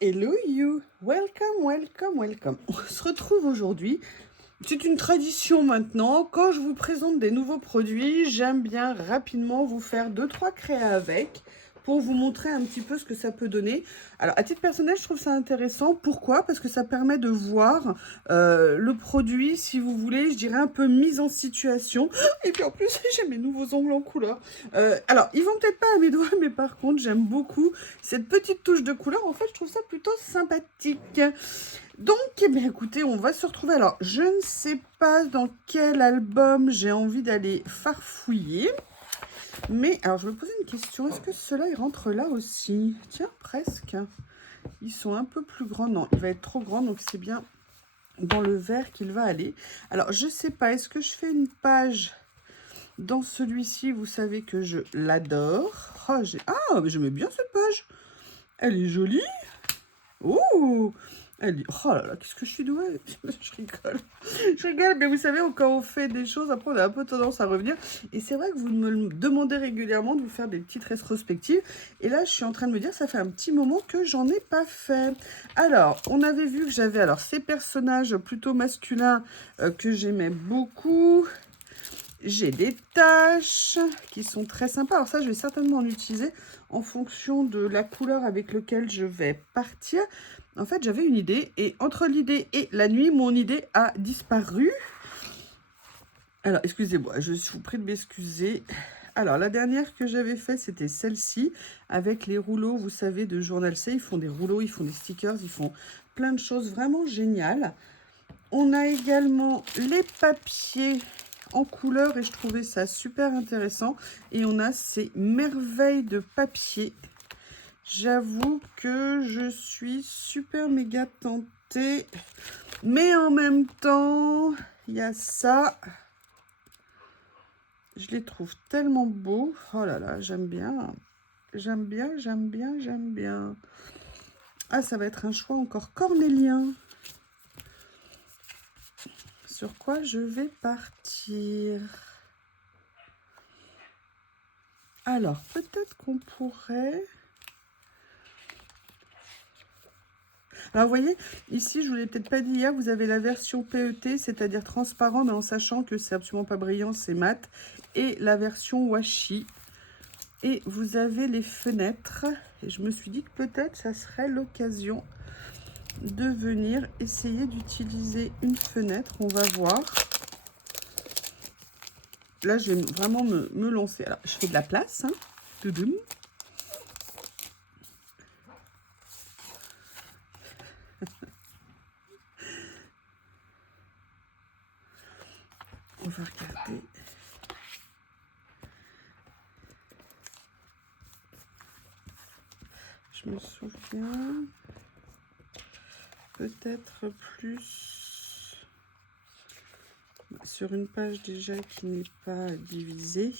Hello you, welcome, welcome, welcome. On se retrouve aujourd'hui. C'est une tradition maintenant. Quand je vous présente des nouveaux produits, j'aime bien rapidement vous faire 2-3 créas avec pour vous montrer un petit peu ce que ça peut donner. Alors, à titre personnel, je trouve ça intéressant. Pourquoi? Parce que ça permet de voir le produit, si vous voulez, je dirais un peu mise en situation. Et puis en plus, j'ai mes nouveaux ongles en couleur. Alors, ils vont peut-être pas à mes doigts, mais par contre, j'aime beaucoup cette petite touche de couleur. En fait, je trouve ça plutôt sympathique. Donc, eh bien, écoutez, on va se retrouver. Alors, je ne sais pas dans quel album j'ai envie d'aller farfouiller. Mais, alors, je me posais une question. Est-ce que ceux-là, ils rentrent là aussi? Tiens, presque. Ils sont un peu plus grands. Non, il va être trop grand, donc c'est bien dans le vert qu'il va aller. Alors, je ne sais pas. Est-ce que je fais une page dans celui-ci? Vous savez que je l'adore. Ah, mais j'aimais bien cette page. Elle est jolie. Oh, elle dit, oh là là, qu'est-ce que je suis douée. Je rigole. Je rigole, mais vous savez, quand on fait des choses, après on a un peu tendance à revenir. Et c'est vrai que vous me demandez régulièrement de vous faire des petites rétrospectives. Et là, je suis en train de me dire, ça fait un petit moment que j'en ai pas fait. Alors, on avait vu que j'avais alors ces personnages plutôt masculins que j'aimais beaucoup. J'ai des tâches qui sont très sympas. Alors ça, je vais certainement en utiliser en fonction de la couleur avec laquelle je vais partir. En fait, j'avais une idée et entre l'idée et la nuit, mon idée a disparu. Alors, excusez-moi, je vous prie de m'excuser. Alors, la dernière que j'avais faite, c'était celle-ci, avec les rouleaux, vous savez, de Journal C. Ils font des rouleaux, ils font des stickers, ils font plein de choses vraiment géniales. On a également les papiers en couleur et je trouvais ça super intéressant. Et on a ces merveilles de papier. J'avoue que je suis super méga tentée. Mais en même temps, il y a ça. Je les trouve tellement beaux. Oh là là, j'aime bien. J'aime bien, j'aime bien, j'aime bien. Ah, ça va être un choix encore cornélien. Sur quoi je vais partir? Alors, peut-être qu'on pourrait... Alors, vous voyez, ici, je ne vous l'ai peut-être pas dit hier, vous avez la version PET, c'est-à-dire transparent, mais en sachant que c'est absolument pas brillant, c'est mat. Et la version washi. Et vous avez les fenêtres. Et je me suis dit que peut-être ça serait l'occasion de venir essayer d'utiliser une fenêtre. On va voir. Là, je vais vraiment me lancer. Alors, je fais de la place. Hein. Toudoum. On va regarder. Je me souviens peut-être plus sur une page déjà qui n'est pas divisée.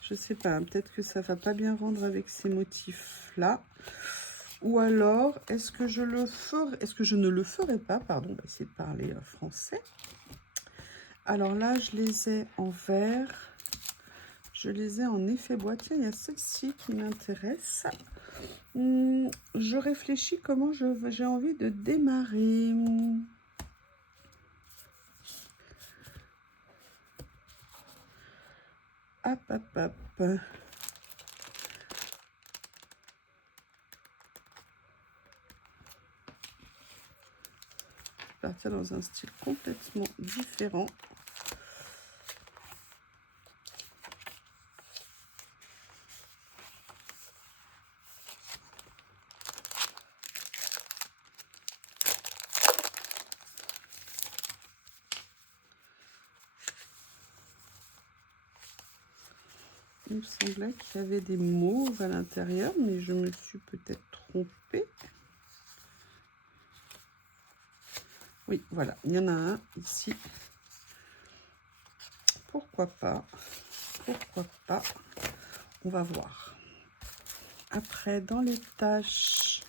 Je sais pas, hein, peut-être que ça va pas bien rendre avec ces motifs-là. Ou alors, est-ce que je ne le ferai pas? Pardon, on va essayer de parler français. Alors là, je les ai en vert. Je les ai en effet bois. Tiens, il y a celle-ci qui m'intéresse. Je réfléchis comment j'ai envie de démarrer. Hop, hop, hop. Partir dans un style complètement différent. Il me semblait qu'il y avait des mauves à l'intérieur, mais je me suis peut-être trompée. Oui, voilà, il y en a un ici. Pourquoi pas? Pourquoi pas? On va voir. Après, dans les tâches,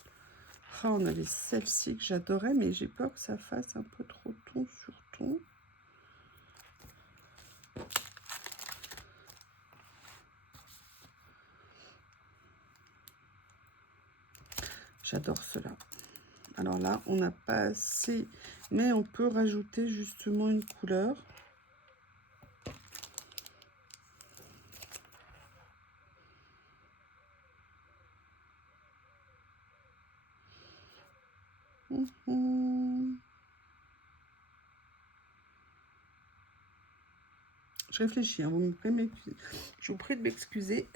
on avait celle-ci que j'adorais, mais j'ai peur que ça fasse un peu trop ton sur ton. J'adore cela. Alors là, on n'a pas assez, mais on peut rajouter justement une couleur. Je réfléchis, hein, je vous prie de m'excuser.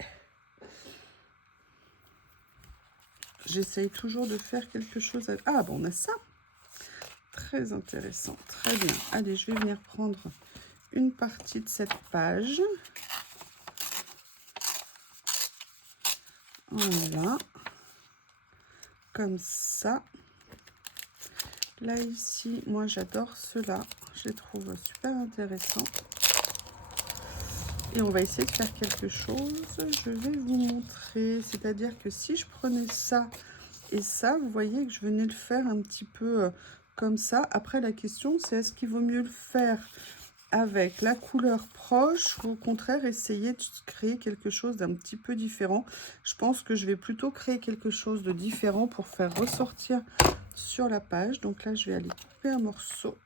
J'essaye toujours de faire quelque chose. Ah, bon, on a ça. Très intéressant. Très bien. Allez, je vais venir prendre une partie de cette page. Voilà. Comme ça. Là, ici, moi, j'adore cela. Je les trouve super intéressants. Et on va essayer de faire quelque chose. Je vais vous montrer. C'est-à-dire que si je prenais ça et ça, vous voyez que je venais le faire un petit peu comme ça. Après, la question, c'est est-ce qu'il vaut mieux le faire avec la couleur proche ou au contraire essayer de créer quelque chose d'un petit peu différent. Je pense que je vais plutôt créer quelque chose de différent pour faire ressortir sur la page. Donc là, je vais aller couper un morceau.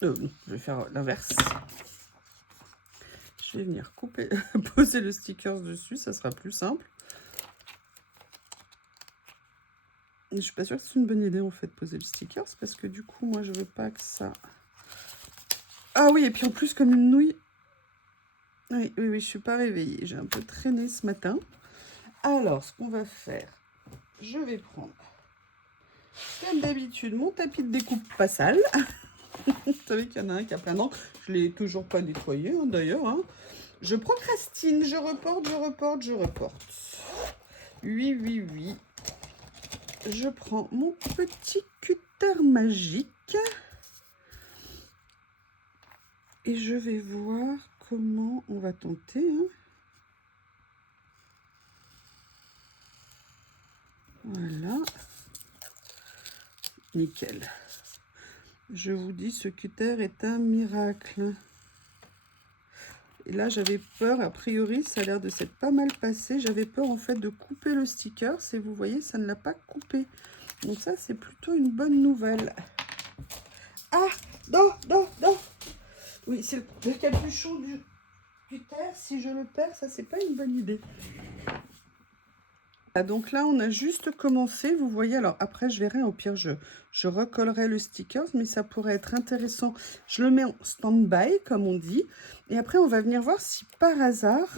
Non, je vais faire l'inverse. Je vais venir couper, poser le sticker dessus, ça sera plus simple. Je suis pas sûre que c'est une bonne idée en fait de poser le sticker, parce que du coup moi je veux pas que ça... Ah oui, et puis en plus comme une nouille. Oui, je suis pas réveillée, j'ai un peu traîné ce matin. Alors ce qu'on va faire, je vais prendre comme d'habitude mon tapis de découpe pas sale. Vous savez qu'il y en a un qui a plein d'encre, je l'ai toujours pas nettoyé hein, d'ailleurs. Hein. Je procrastine, je reporte. Oui. Je prends mon petit cutter magique et je vais voir comment on va tenter. Hein. Voilà. Nickel. Je vous dis, ce cutter est un miracle. Et là, j'avais peur, a priori, ça a l'air de s'être pas mal passé. J'avais peur, en fait, de couper le sticker. Et vous voyez, ça ne l'a pas coupé. Donc ça, c'est plutôt une bonne nouvelle. Ah, non. Oui, c'est le capuchon du cutter. Si je le perds, ça, c'est pas une bonne idée. Ah, donc là, on a juste commencé. Vous voyez, alors après, je verrai. Au pire, je recollerai le sticker, mais ça pourrait être intéressant. Je le mets en stand-by, comme on dit. Et après, on va venir voir si par hasard,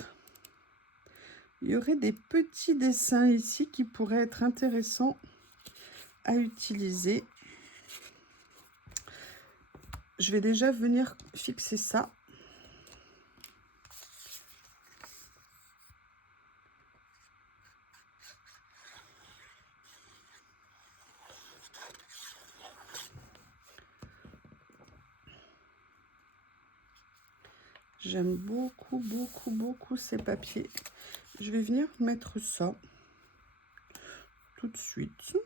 il y aurait des petits dessins ici qui pourraient être intéressants à utiliser. Je vais déjà venir fixer ça. J'aime beaucoup ces papiers. Je vais venir mettre ça tout de suite.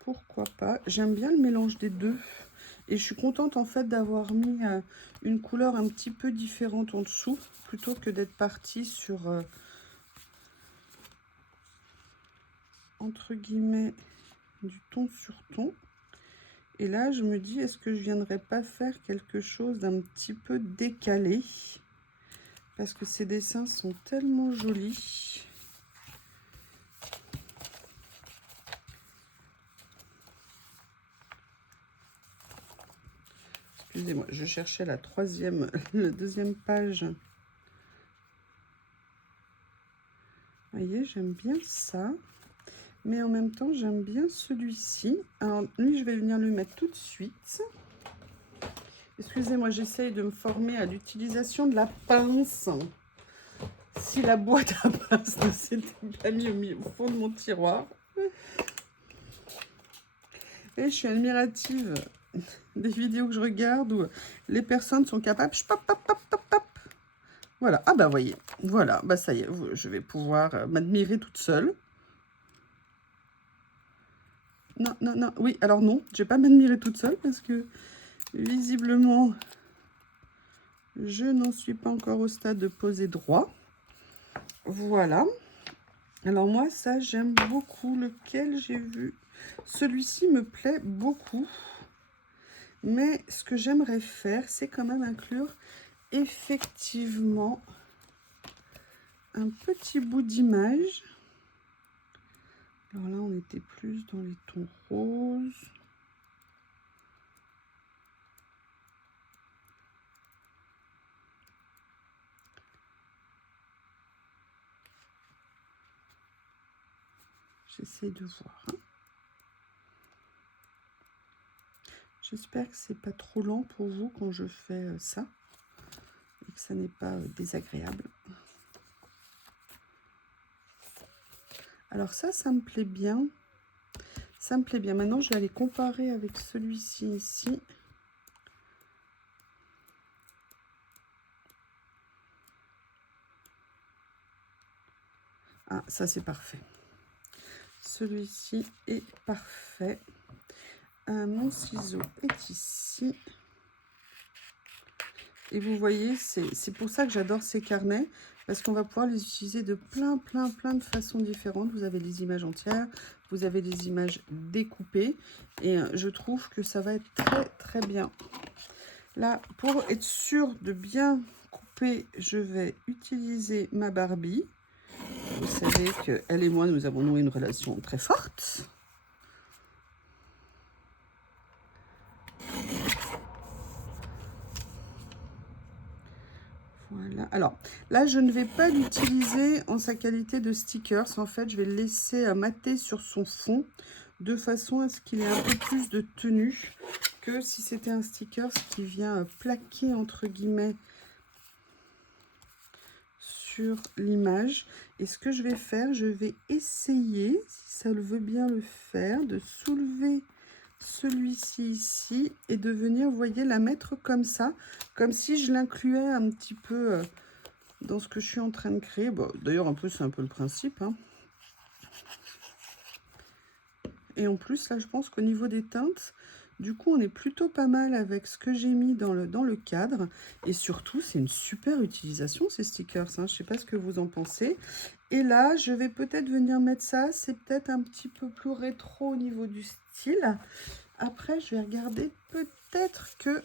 Pourquoi pas? J'aime bien le mélange des deux. Et je suis contente en fait d'avoir mis une couleur un petit peu différente en dessous, plutôt que d'être partie sur, entre guillemets, du ton sur ton. Et là, je me dis, est-ce que je viendrais pas faire quelque chose d'un petit peu décalé? Parce que ces dessins sont tellement jolis. Excusez-moi, je cherchais la deuxième page. Vous voyez, j'aime bien ça. Mais en même temps, j'aime bien celui-ci. Alors, lui, je vais venir le mettre tout de suite. Excusez-moi, j'essaye de me former à l'utilisation de la pince. Si la boîte à pince ne s'était pas mise au fond de mon tiroir. Et je suis admirative des vidéos que je regarde où les personnes sont capables... Voilà, ah bah voyez, voilà, bah ça y est, je vais pouvoir m'admirer toute seule. Non, oui, alors non, je vais pas m'admirer toute seule parce que visiblement, je n'en suis pas encore au stade de poser droit. Voilà. Alors moi, ça, j'aime beaucoup. Lequel j'ai vu? Celui-ci me plaît beaucoup. Mais ce que j'aimerais faire, c'est quand même inclure effectivement un petit bout d'image. Alors là, on était plus dans les tons roses. J'essaie de voir. J'espère que c'est pas trop lent pour vous quand je fais ça et que ça n'est pas désagréable. Alors ça me plaît bien. Ça me plaît bien. Maintenant, je vais aller comparer avec celui-ci ici. Ah, ça c'est parfait. Celui-ci est parfait. Mon ciseau est ici. Et vous voyez, c'est pour ça que j'adore ces carnets, parce qu'on va pouvoir les utiliser de plein de façons différentes. Vous avez des images entières, vous avez des images découpées, et je trouve que ça va être très bien. Là, pour être sûr de bien couper, je vais utiliser ma Barbie. Vous savez qu'elle et moi, nous avons noué une relation très forte. Voilà. Alors, là, je ne vais pas l'utiliser en sa qualité de stickers. En fait, je vais le laisser mater sur son fond de façon à ce qu'il ait un peu plus de tenue que si c'était un sticker qui vient plaquer, entre guillemets, sur l'image. Et ce que je vais faire, je vais essayer, si ça le veut bien le faire, de soulever celui-ci ici et de venir, vous voyez, la mettre comme ça, comme si je l'incluais un petit peu dans ce que je suis en train de créer. Bon, d'ailleurs, un peu, c'est un peu le principe, hein. Et en plus, là, je pense qu'au niveau des teintes, du coup, on est plutôt pas mal avec ce que j'ai mis dans le cadre. Et surtout, c'est une super utilisation, ces stickers, hein. Je sais pas ce que vous en pensez. Et là, je vais peut-être venir mettre ça. C'est peut-être un petit peu plus rétro au niveau du style. Après, je vais regarder, peut-être que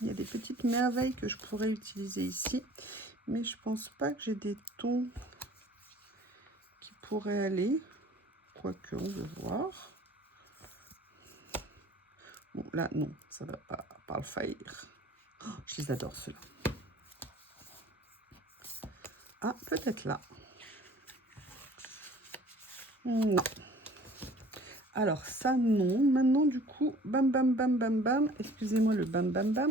il y a des petites merveilles que je pourrais utiliser ici. Mais je pense pas que j'ai des tons qui pourraient aller. Quoique, on va voir. Bon, là, non, ça va pas le faire. Oh, je les adore, ceux-là. Ah, peut-être là. Non. Alors, ça, non. Maintenant, du coup, bam, bam, bam, bam, bam. Excusez-moi le bam, bam, bam.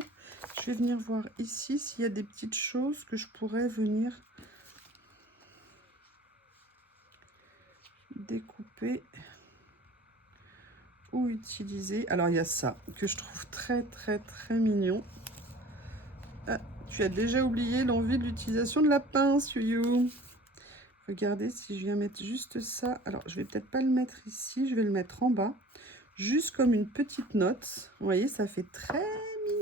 Je vais venir voir ici s'il y a des petites choses que je pourrais venir découper ou utiliser. Alors, il y a ça que je trouve très mignon. Ah, tu as déjà oublié l'envie de l'utilisation de la pince, Youyou. Regardez si je viens mettre juste ça. Alors, je vais peut-être pas le mettre ici, je vais le mettre en bas. Juste comme une petite note. Vous voyez, ça fait très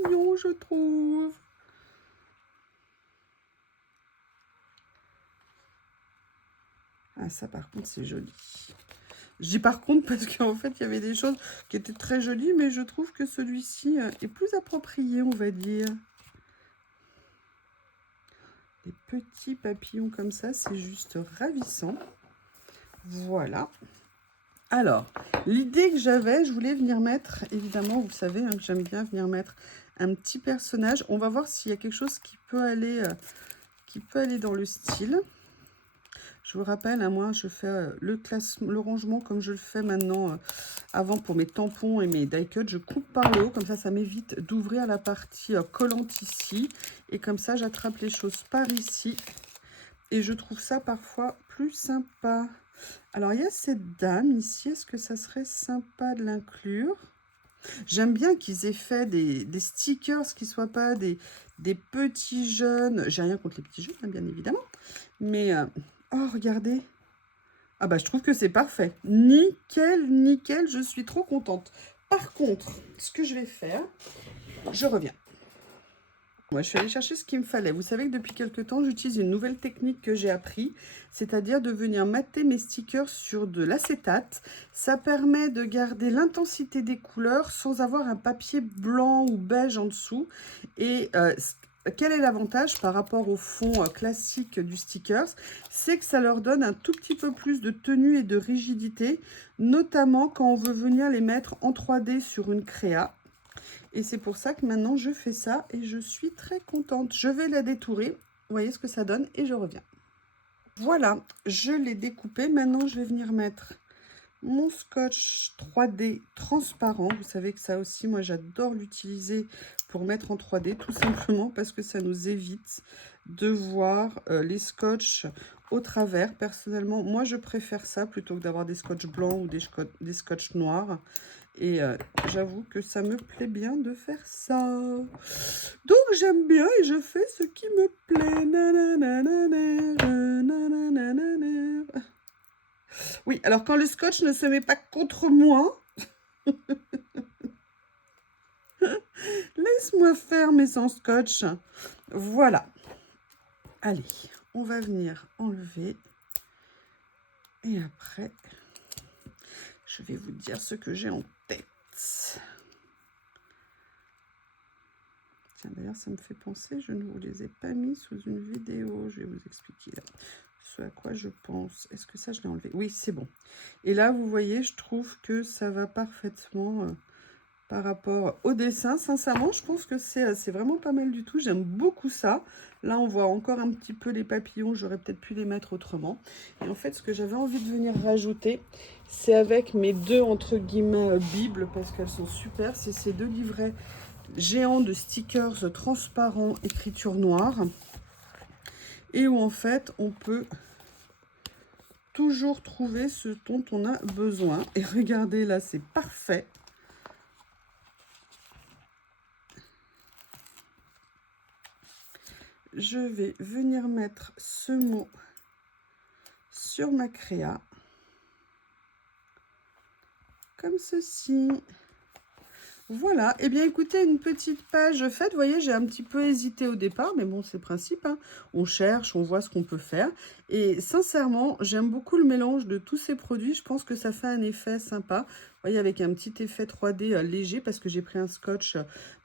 mignon, je trouve. Ah, ça, par contre, c'est joli. Je dis par contre parce qu'en fait, il y avait des choses qui étaient très jolies, mais je trouve que celui-ci est plus approprié, on va dire. Des petits papillons comme ça, c'est juste ravissant. Voilà. Alors, l'idée que j'avais, je voulais venir mettre, évidemment, vous savez hein, que j'aime bien venir mettre un petit personnage. On va voir s'il y a quelque chose qui peut aller dans le style. Je vous rappelle, hein, moi, je fais le rangement comme je le fais maintenant avant pour mes tampons et mes die cuts. Je coupe par le haut, comme ça m'évite d'ouvrir la partie collante ici. Et comme ça, j'attrape les choses par ici. Et je trouve ça parfois plus sympa. Alors, il y a cette dame ici. Est-ce que ça serait sympa de l'inclure? J'aime bien qu'ils aient fait des stickers qui ne soient pas des petits jeunes. J'ai rien contre les petits jeunes, hein, bien évidemment. Mais, oh, regardez. Ah bah, je trouve que c'est parfait. Nickel, nickel. Je suis trop contente. Par contre, ce que je vais faire, je reviens. Moi, je suis allée chercher ce qu'il me fallait. Vous savez que depuis quelques temps, j'utilise une nouvelle technique que j'ai appris, c'est-à-dire de venir mater mes stickers sur de l'acétate. Ça permet de garder l'intensité des couleurs sans avoir un papier blanc ou beige en dessous. Et quel est l'avantage par rapport au fond classique du stickers? C'est que ça leur donne un tout petit peu plus de tenue et de rigidité, notamment quand on veut venir les mettre en 3D sur une créa. Et c'est pour ça que maintenant je fais ça et je suis très contente. Je vais la détourer, vous voyez ce que ça donne et je reviens. Voilà, je l'ai découpé. Maintenant je vais venir mettre mon scotch 3D transparent. Vous savez que ça aussi, moi j'adore l'utiliser pour mettre en 3D, tout simplement parce que ça nous évite de voir les scotch au travers. Personnellement, moi je préfère ça plutôt que d'avoir des scotch blancs ou des scotch noirs. Et j'avoue que ça me plaît bien de faire ça. Donc j'aime bien et je fais ce qui me plaît. Oui, alors quand le scotch ne se met pas contre moi, laisse-moi faire, mais sans scotch. Voilà. Allez, on va venir enlever. Et après, je vais vous dire ce que j'ai en tête. Tiens, d'ailleurs, ça me fait penser, je ne vous les ai pas mis sous une vidéo. Je vais vous expliquer là, ce à quoi je pense. Est-ce que ça, je l'ai enlevé? Oui, c'est bon. Et là, vous voyez, je trouve que ça va parfaitement par rapport au dessin. Sincèrement, je pense que c'est vraiment pas mal du tout. J'aime beaucoup ça. Là, on voit encore un petit peu les papillons. J'aurais peut-être pu les mettre autrement. Et en fait, ce que j'avais envie de venir rajouter, c'est avec mes deux, entre guillemets, bibles, parce qu'elles sont super. C'est ces deux livrets géants de stickers transparents, écriture noire. Et où, en fait, on peut toujours trouver ce dont on a besoin. Et regardez, là, c'est parfait. Je vais venir mettre ce mot sur ma créa, comme ceci. Voilà, et bien écoutez, une petite page faite. Vous voyez, j'ai un petit peu hésité au départ, mais bon, c'est le principe, hein. On cherche, on voit ce qu'on peut faire. Et sincèrement, j'aime beaucoup le mélange de tous ces produits. Je pense que ça fait un effet sympa. Vous voyez, avec un petit effet 3D léger, parce que j'ai pris un scotch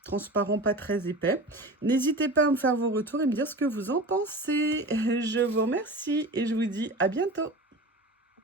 transparent, pas très épais. N'hésitez pas à me faire vos retours et me dire ce que vous en pensez. Je vous remercie et je vous dis à bientôt.